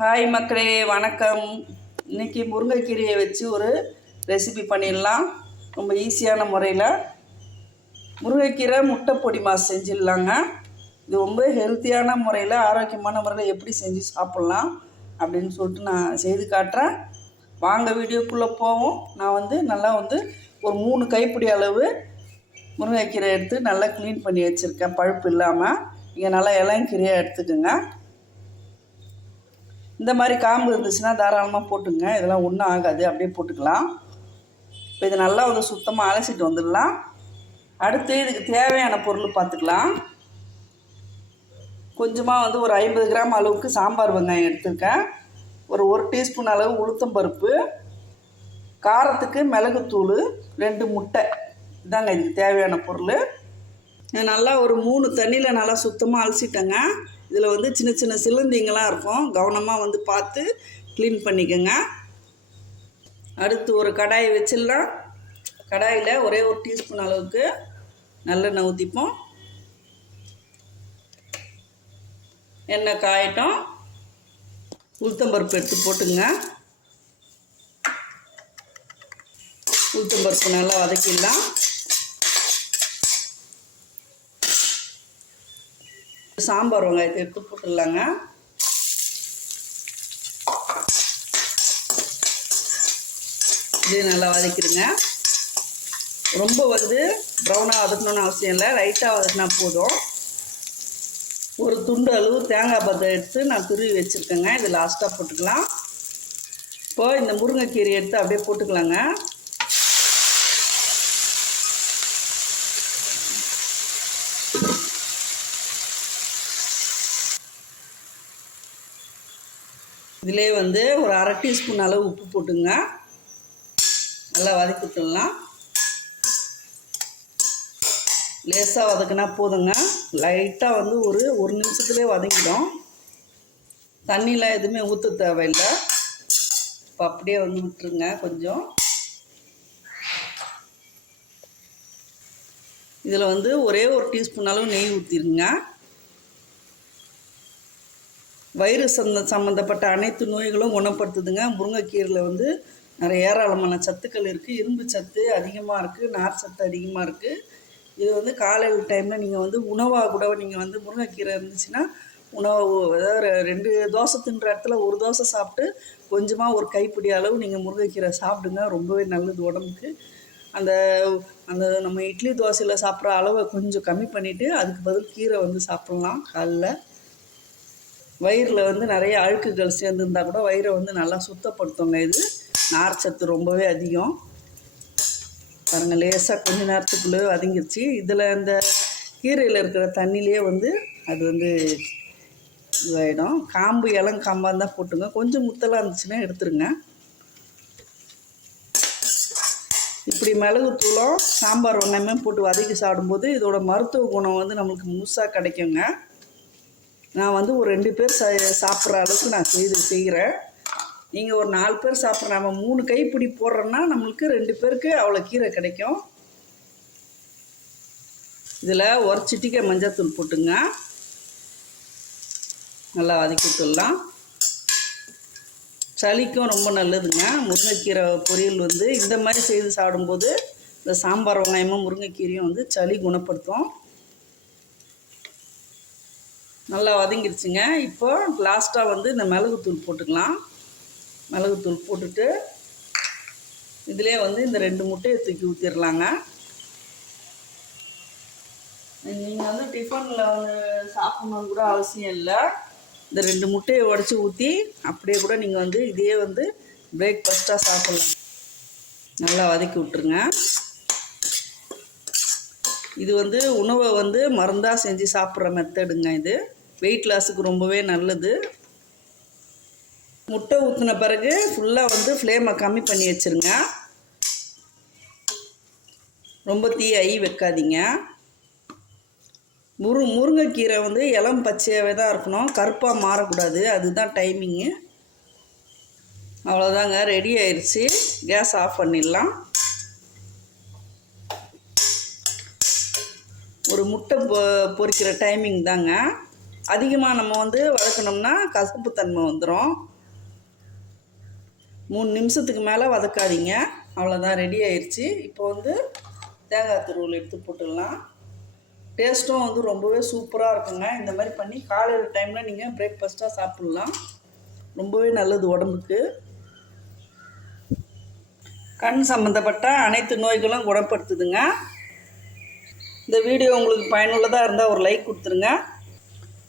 Hi மக்களே வணக்கம். இன்னைக்கு முருங்கைக்கீரையை வச்சு ஒரு ரெசிபி பண்ணிடலாம். ரொம்ப ஈஸியான முறையில். முருங்கைக்கீரை முட்டை பொடி மாஸ் செஞ்சிடலாங்க. இது ரொம்ப ஹெல்த்தியான முறையில் ஆரோக்கியமான முறையில் எப்படி செஞ்சு சாப்பிட்லாம் அப்படின்னு சொல்லிட்டு நான் செய்து காட்டுறேன். வாங்க வீடியோக்குள்ளே போவோம். நான் வந்து நல்லா வந்து ஒரு மூணு கைப்பிடி அளவு முருங்கைக்கீரை எடுத்து நல்லா க்ளீன் பண்ணி வச்சுருக்கேன். பழுப்பு இல்லாமல் இங்கே நல்லா இளங்கீரையாக எடுத்துக்கோங்க. இந்த மாதிரி காம்பு இருந்துச்சுன்னா தாராளமாக போட்டுங்க. இதெல்லாம் ஒன்றும் ஆகாது. அப்படியே போட்டுக்கலாம். இப்போ இது நல்லா வந்து சுத்தமாக அலசிட்டு வந்துடலாம். அடுத்து இதுக்கு தேவையான பொருள் பார்த்துக்கலாம். கொஞ்சமாக வந்து ஒரு ஐம்பது கிராம் அளவுக்கு சாம்பார் வெங்காயம் எடுத்திருக்கேன். ஒரு ஒரு டீஸ்பூன் அளவு உளுத்தம் பருப்பு காரத்துக்கு மிளகுத்தூள் ரெண்டு முட்டை. இதாங்க இதுக்கு தேவையான பொருள். நல்லா ஒரு மூணு தண்ணியில் நல்லா சுத்தமாக அலசிட்டேங்க. இதில் வந்து சின்ன சின்ன சிலந்திங்கெல்லாம் இருக்கும். கவனமாக வந்து பார்த்து க்ளீன் பண்ணிக்கோங்க. அடுத்து ஒரு கடாயை வச்சிடலாம். கடாயில் ஒரே ஒரு டீஸ்பூன் அளவுக்கு நல்லெண்ணெய் ஊற்றிப்போம். எண்ணெய் காயட்டும். உளுத்தம்பருப்பு எடுத்து போட்டுங்க. உளுத்தம்பருப்பு நல்லா வதக்கிடலாம். சாம்பார் வெங்காயத்தை எடுத்து போட்டுடலாங்க. இது நல்லா வதக்கிடுங்க. ரொம்ப வந்து ப்ரௌனாக வதக்கணும்னு அவசியம் இல்லை. லைட்டாக வதக்கினா போதும். ஒரு துண்டு அளவு தேங்காய் பத்தை எடுத்து நான் துருவி வச்சுருக்கேங்க. இது லாஸ்ட்டாக போட்டுக்கலாம். இப்போ இந்த முருங்கைக்கீரை எடுத்து அப்படியே போட்டுக்கலாங்க. இதிலே வந்து ஒரு அரை டீஸ்பூன் அளவு உப்பு போட்டுங்க. நல்லா வதக்கி விட்டுடலாம். லேசாக வதக்குனா போதுங்க. லைட்டாக வந்து ஒரு ஒரு நிமிஷத்துலேயே வதங்கிடும். தண்ணியெலாம் எதுவுமே ஊற்ற தேவையில்லை. இப்போ அப்படியே வந்து விட்டுருங்க கொஞ்சம். இதில் வந்து ஒரே ஒரு டீஸ்பூன் அளவு நெய் ஊற்றிடுங்க வயிறு சந்த சம்மந்தப்பட்ட அனைத்து நோய்களும் குணப்படுத்துதுங்க. முருங்கைக்கீரையில் வந்து நிறைய ஏராளமான சத்துக்கள் இருக்குது இரும்பு சத்து அதிகமாக இருக்குது நார் சத்து அதிகமாக இருக்குது இது வந்து காலையில் டைமில் நீங்கள் வந்து உணவாக கூட நீங்கள் வந்து முருங்கைக்கீரை இருந்துச்சுன்னா உணவு அதாவது ரெண்டு தோசை தின்ற இடத்துல ஒரு தோசை சாப்பிட்டு கொஞ்சமாக ஒரு கைப்பிடி அளவு நீங்கள் முருங்கைக்கீரை சாப்பிடுங்க. ரொம்பவே நல்லது உடம்புக்கு. அந்த அந்த நம்ம இட்லி தோசையில் சாப்பிட்ற அளவை கொஞ்சம் கம்மி பண்ணிவிட்டு அதுக்கு பதில் கீரை வந்து சாப்பிட்லாம். காலைல வயிறில் வந்து நிறைய அழுக்குகள் சேர்ந்துருந்தா கூட வயிறை வந்து நல்லா சுத்தப்படுத்துங்க. இது நார் சத்து ரொம்பவே அதிகம். பாருங்கள் லேசாக கொஞ்ச நேரத்துக்குள்ளே வதங்கிருச்சு. இதில் இந்த கீரையில் இருக்கிற தண்ணியிலே வந்து அது வந்து இதாகிடும் காம்பு இளம் காம்பாக இருந்தால் போட்டுங்க. கொஞ்சம் முத்தலாக இருந்துச்சுன்னா எடுத்துருங்க. இப்படி மிளகு தூளம் சாம்பார் ஒன்றையுமே போட்டு வதக்கி சாப்பிடும்போது இதோட மருத்துவ குணம் வந்து நம்மளுக்கு முழுசாக கிடைக்குங்க. நான் வந்து ஒரு ரெண்டு பேர் ச சாப்பிட்ற அளவுக்கு நான் செய்து செய்கிறேன். நீங்கள் ஒரு நாலு பேர் சாப்பிட்ற நம்ம மூணு கைப்பிடி போடுறோன்னா நம்மளுக்கு ரெண்டு பேருக்கு அவ்வளோ கீரை கிடைக்கும். இதில் ஒரு சிட்டிக்கை மஞ்சத்தூள் போட்டுங்க. நல்லா வதக்கிட்டுலாம் சளிக்கும் ரொம்ப நல்லதுங்க. முருங்கைக்கீரை பொரியல் வந்து இந்த மாதிரி செய்து சாப்பிடும்போது இந்த சாம்பார் வெங்காயமும் முருங்கைக்கீரையும் வந்து சளி குணப்படுத்தும். நல்லா வதங்கிருச்சுங்க. இப்போ லாஸ்ட்டாக வந்து இந்த மிளகுத்தூள் போட்டுக்கலாம். மிளகுத்தூள் போட்டுட்டு இதிலே வந்து இந்த ரெண்டு முட்டையை தூக்கி ஊற்றிடலாங்க நீங்கள் வந்து டிஃபனில் வந்து சாப்பிட்ணுன்னு கூட அவசியம் இல்லை. இந்த ரெண்டு முட்டையை உடச்சி ஊற்றி அப்படியே கூட நீங்கள் வந்து இதே வந்து பிரேக்ஃபாஸ்ட்டாக சாப்பிட்லாம். நல்லா வதக்கி விட்ருங்க இது வந்து உணவை வந்து மருந்தாக செஞ்சு சாப்பிட்ற மெத்தடுங்க இது. வெயிட் லாஸுக்கு ரொம்பவே நல்லது. முட்டை ஊற்றின பிறகு ஃபுல்லாக வந்து ஃப்ளேமை கம்மி பண்ணி வச்சுருங்க. ரொம்ப தீ ஐ வைக்காதீங்க. முரு முருங்கைக்கீரை வந்து இளம் பச்சையாகவே தான் இருக்கணும். கருப்பாக மாறக்கூடாது. அதுதான் டைமிங்கு அவ்வளோதாங்க ரெடி ஆயிடுச்சு கேஸ் ஆஃப் பண்ணிடலாம். ஒரு முட்டை பொ பொரிக்கிற டைமிங் தாங்க. அதிகமாக நம்ம வந்து வதக்கணும்னா கசப்பு தன்மை வந்துடும் மூணு நிமிஷத்துக்கு மேலே வதக்காதீங்க. அவ்வளோதான் ரெடி ஆயிடுச்சு இப்போ வந்து தேங்காய் துருவல் எடுத்து போட்டுடலாம். டேஸ்ட்டும் வந்து ரொம்பவே சூப்பராக இருக்குங்க. இந்த மாதிரி பண்ணி காலையில் டைமில் நீங்கள் பிரேக்ஃபாஸ்ட்டாக சாப்பிட்லாம். ரொம்பவே நல்லது உடம்புக்கு. கண் சம்மந்தப்பட்ட அனைத்து நோய்களும் குணப்படுத்துதுங்க. இந்த வீடியோ உங்களுக்கு பயனுள்ளதாக இருந்தால் ஒரு லைக் கொடுத்துருங்க.